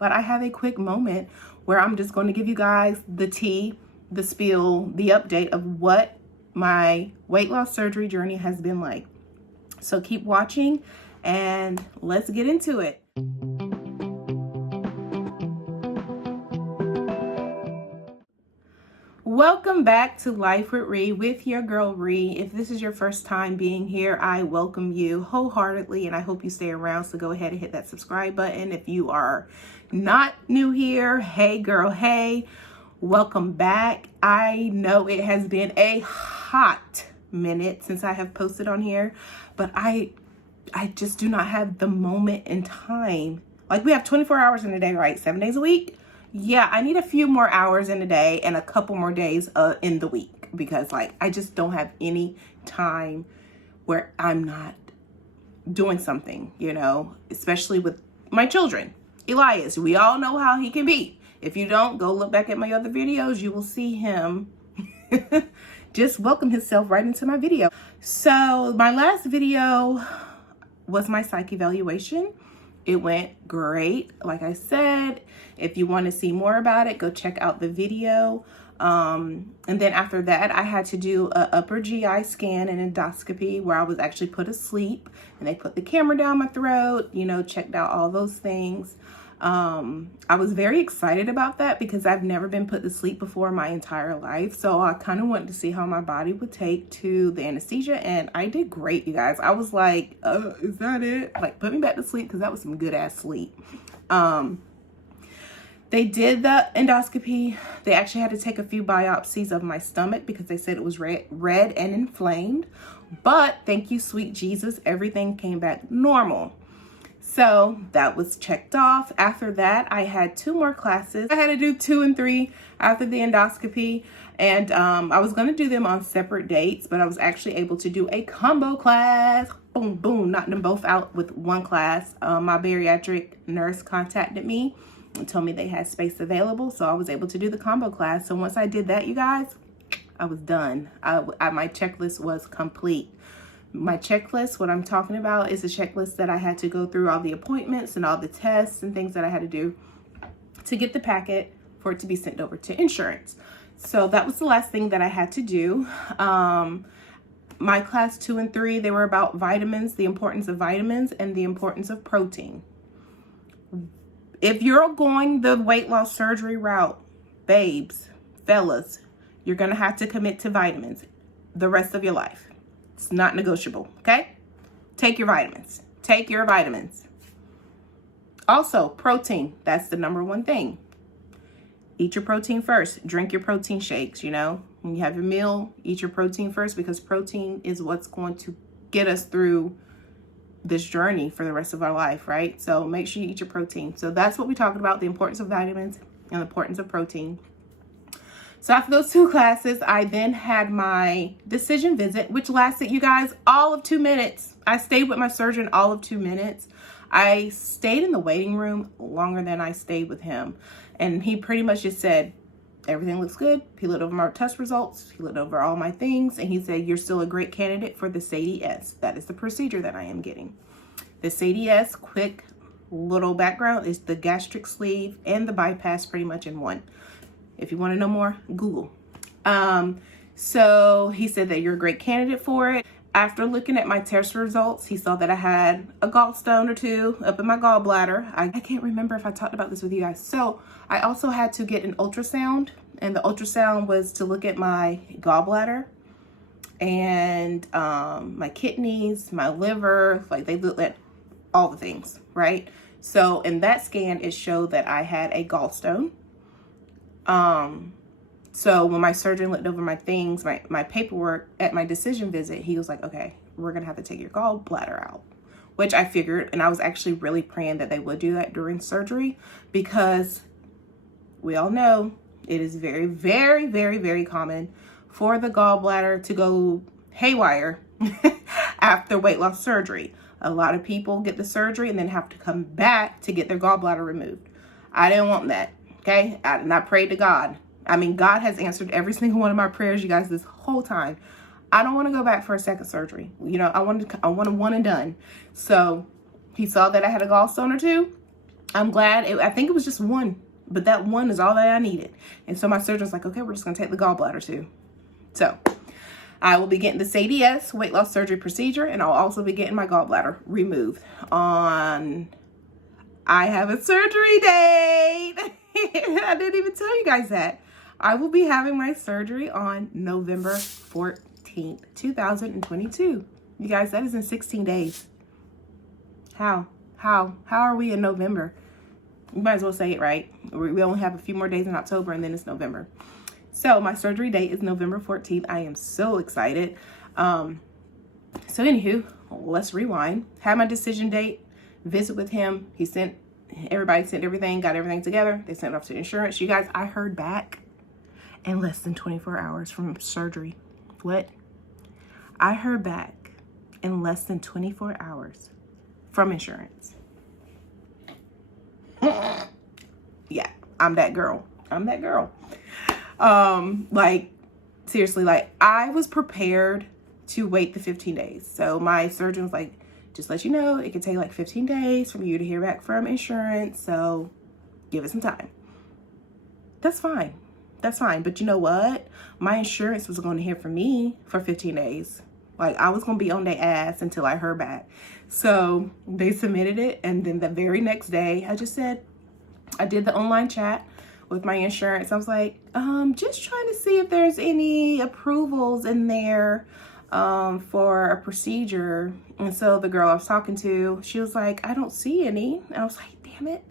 But I have a quick moment where I'm just going to give you guys the tea, the spiel, the update of what my weight loss surgery journey has been like. So keep watching and let's get into it. Welcome back to Life with Ree with your girl Ree. If this is your first time being here, I welcome you wholeheartedly and I hope you stay around. So go ahead and hit that subscribe button. If you are not new here, hey girl, hey, welcome back. I know it has been a hot minute since I have posted on here, but I just do not have the moment in time. Like, we have 24 hours in a day, right? 7 days a week. Yeah, I need a few more hours in a day and a couple more days in the week, because like I just don't have any time where I'm not doing something, you know, especially with my children. Elias, we all know how he can be. If you don't, go look back at my other videos, you will see him just welcome himself right into my video. So my last video was my psych evaluation. It went great. Like I said, if you want to see more about it, go check out the video. And then after that, I had to do a upper GI scan and endoscopy where I was actually put asleep and they put the camera down my throat, you know, checked out all those things. I was very excited about that because I've never been put to sleep before in my entire life. So I kind of wanted to see how my body would take to the anesthesia, and I did great, you guys. I was like, is that it? Like, put me back to sleep, because that was some good ass sleep. They did the endoscopy. They actually had to take a few biopsies of my stomach because they said it was red and inflamed. But thank you, sweet Jesus, everything came back normal. So that was checked off. After that, I had 2 more classes. I had to do 2 and 3 after the endoscopy. And I was going to do them on separate dates, but I was actually able to do a combo class. Boom, boom, knocked them both out with one class. My bariatric nurse contacted me and told me they had space available. So I was able to do the combo class. So once I did that, you guys, I was done. My checklist was complete. My checklist, what I'm talking about, is a checklist that I had to go through all the appointments and all the tests and things that I had to do to get the packet for it to be sent over to insurance. So that was the last thing that I had to do. My class 2 and 3, they were about vitamins, the importance of vitamins and the importance of protein. If you're going the weight loss surgery route, babes, fellas, you're going to have to commit to vitamins the rest of your life. It's not negotiable, okay? Take your vitamins. Take your vitamins. Also, protein. That's the number one thing. Eat your protein first. Drink your protein shakes, you know? When you have your meal, eat your protein first, because protein is what's going to get us through this journey for the rest of our life, right? So make sure you eat your protein. So that's what we're talking about, the importance of vitamins and the importance of protein. So after those 2 classes, I then had my decision visit, which lasted, you guys, all of 2 minutes. I stayed with my surgeon all of 2 minutes. I stayed in the waiting room longer than I stayed with him. And he pretty much just said, everything looks good. He looked over my test results. He looked over all my things. And he said, you're still a great candidate for the Sadi S. That is the procedure that I am getting. The Sadi S, quick little background, is the gastric sleeve and the bypass pretty much in one. If you want to know more, Google. So he said that you're a great candidate for it. After looking at my test results, he saw that I had a gallstone or 2 up in my gallbladder. I can't remember if I talked about this with you guys. So I also had to get an ultrasound, and the ultrasound was to look at my gallbladder and my kidneys, my liver. Like, they looked at all the things, right? So in that scan, it showed that I had a gallstone. So when my surgeon looked over my things, my paperwork at my decision visit, he was like, okay, we're going to have to take your gallbladder out, which I figured. And I was actually really praying that they would do that during surgery, because we all know it is very, very, very, very common for the gallbladder to go haywire after weight loss surgery. A lot of people get the surgery and then have to come back to get their gallbladder removed. I didn't want that. Okay. And I prayed to God. I mean, God has answered every single one of my prayers, you guys, this whole time. I don't want to go back for a second surgery. You know, I want one and done. So he saw that I had a gallstone or 2. I'm glad. I think it was just one, but that one is all that I needed. And so my surgeon's like, okay, we're just going to take the gallbladder too. So I will be getting the Sadi weight loss surgery procedure, and I'll also be getting my gallbladder removed on, I have a surgery date. I didn't even tell you guys that. I will be having my surgery on November 14th, 2022. You guys, that is in 16 days. How are we in November? You might as well say it right. We only have a few more days in October, and then it's November. So my surgery date is November 14th. I am so excited. So anywho, let's rewind. Had my decision date, visit with him. Everybody sent everything, got everything together. They sent it off to insurance. You guys, I heard back in less than 24 hours from surgery. What? I heard back in less than 24 hours from insurance. Yeah, I'm that girl. Like, seriously, like, I was prepared to wait the 15 days. So my surgeon was like, just let you know, it could take like 15 days from you to hear back from insurance. So give it some time. That's fine. But you know what? My insurance was going to hear from me for 15 days. Like, I was going to be on their ass until I heard back. So they submitted it. And then the very next day, I did the online chat with my insurance. I was like, just trying to see if there's any approvals in there for a procedure. And so the girl I was talking to, she was like, I don't see any. And I was like, damn it.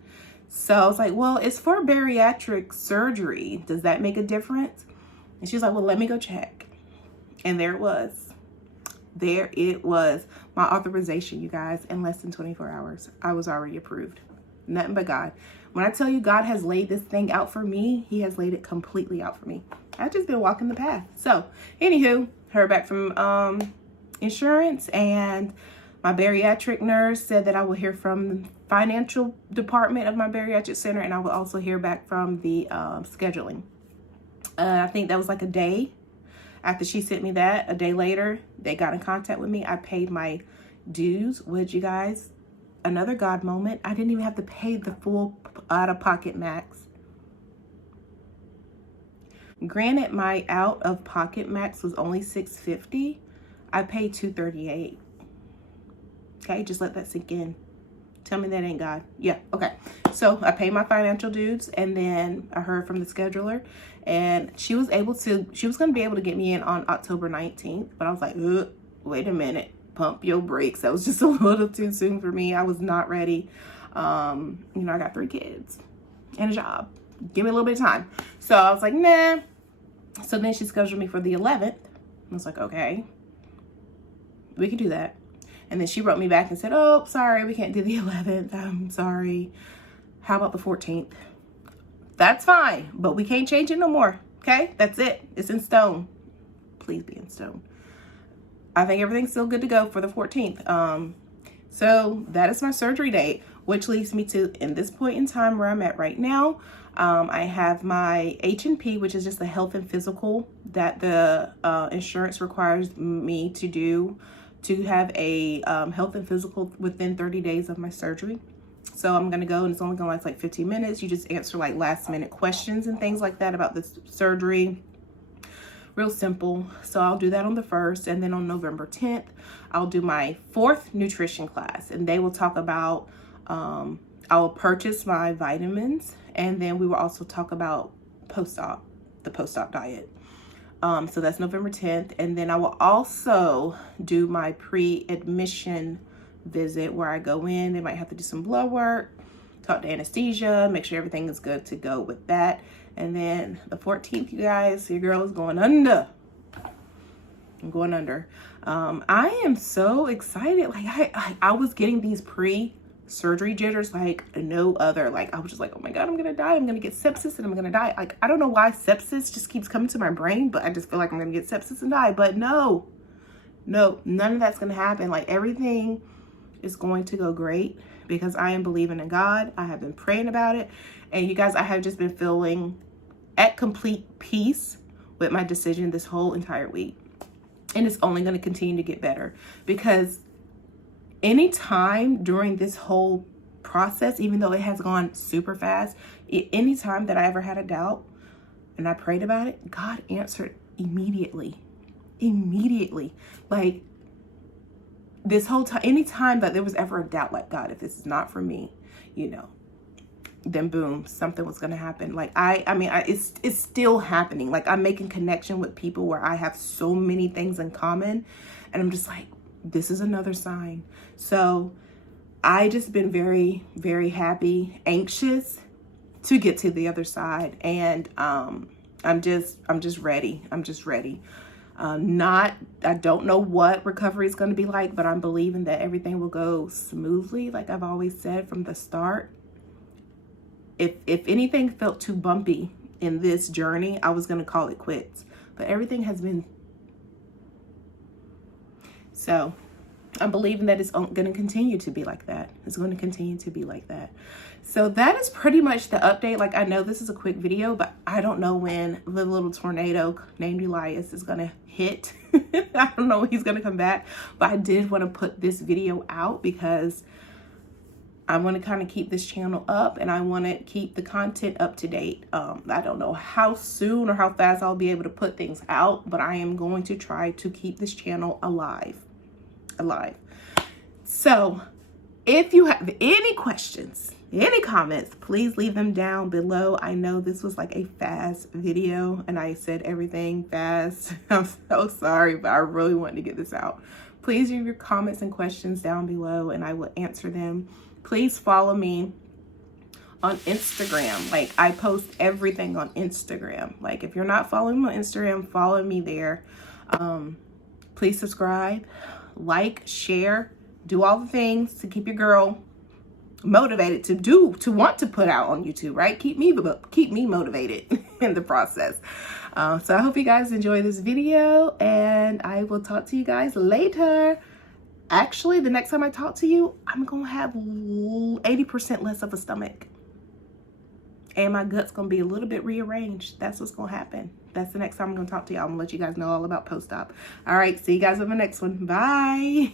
So I was like, well, it's for bariatric surgery. Does that make a difference? And she was like, well, let me go check. And there it was. My authorization, you guys, in less than 24 hours. I was already approved. Nothing but God. When I tell you God has laid this thing out for me, he has laid it completely out for me. I've just been walking the path. So, anywho, heard back from insurance, and my bariatric nurse said that I will hear from the financial department of my bariatric center, and I will also hear back from the scheduling. I think that was like a day after she sent me that. A day later, they got in contact with me. I paid my dues, which, you guys, another God moment. I didn't even have to pay the full out-of-pocket max. Granted, my out-of-pocket max was only $650. I paid $238. Okay, just let that sink in. Tell me that ain't God. Yeah, okay. So I paid my financial dues, and then I heard from the scheduler, and she was going to be able to get me in on October 19th, but I was like, wait a minute. Pump your brakes. That was just a little too soon for me. I was not ready. I got 3 kids and a job. Give me a little bit of time. So I was like, nah. So then she scheduled me for the 11th. I was like, okay, we can do that. And then she wrote me back and said, oh, sorry, we can't do the 11th. I'm sorry. How about the 14th? That's fine, but we can't change it no more. Okay, that's it. It's in stone. Please be in stone. I think everything's still good to go for the 14th. So that is my surgery date, which leads me to, in this point in time where I'm at right now, I have my H&P, which is just a health and physical that the insurance requires me to do, to have a health and physical within 30 days of my surgery. So I'm going to go, and it's only going to last like 15 minutes. You just answer like last minute questions and things like that about this surgery. Real simple. So I'll do that on the 1st, and then on November 10th, I'll do my 4th nutrition class, and they will talk about, I will purchase my vitamins, and then we will also talk about the post-op diet. So that's November 10th, and then I will also do my pre-admission visit where I go in. They might have to do some blood work, talk to anesthesia, make sure everything is good to go with that. And then the 14th, you guys, your girl is going under. I'm going under. I am so excited. Like I was getting these pre-surgery jitters like no other. Like I was just like, oh my God, I'm gonna die. I'm gonna get sepsis and I'm gonna die. Like I don't know why sepsis just keeps coming to my brain, but I just feel like I'm gonna get sepsis and die. But no, none of that's gonna happen. Like everything is going to go great because I am believing in God. I have been praying about it. And you guys, I have just been feeling at complete peace with my decision this whole entire week. And it's only going to continue to get better because anytime during this whole process, even though it has gone super fast. Anytime that I ever had a doubt and I prayed about it, God answered immediately. Like, this whole time, anytime that there was ever a doubt, like, God, if this is not for me, you know, then boom, something was going to happen. Like, it's still happening. Like, I'm making connection with people where I have so many things in common, and I'm just like, this is another sign. So I just been very, very happy, anxious to get to the other side. And I'm just ready. I'm just ready. I don't know what recovery is going to be like, but I'm believing that everything will go smoothly. Like I've always said from the start, if anything felt too bumpy in this journey, I was going to call it quits, but everything has been. So I'm believing that it's going to continue to be like that. It's going to continue to be like that. So that is pretty much the update. Like, I know this is a quick video, but I don't know when the little tornado named Elias is going to hit. I don't know when he's going to come back, but I did want to put this video out because I want to kind of keep this channel up, and I want to keep the content up to date. I don't know how soon or how fast I'll be able to put things out, but I am going to try to keep this channel alive. So if you have any questions, any comments, please leave them down below. I know this was like a fast video and I said everything fast. I'm so sorry, but I really wanted to get this out. Please leave your comments and questions down below and I will answer them. Please follow me on Instagram. Like, I post everything on Instagram. Like, if you're not following me on Instagram, follow me there. Please subscribe, like, share, do all the things to keep your girl motivated to want to put out on YouTube, right? Keep me motivated in the process. So I hope you guys enjoy this video, and I will talk to you guys later. Actually, the next time I talk to you, I'm gonna have 80% less of a stomach, and my gut's gonna be a little bit rearranged. That's what's gonna happen. That's the next time I'm gonna talk to y'all. I'm gonna let you guys know all about post-op. All right, see you guys on the next one. Bye.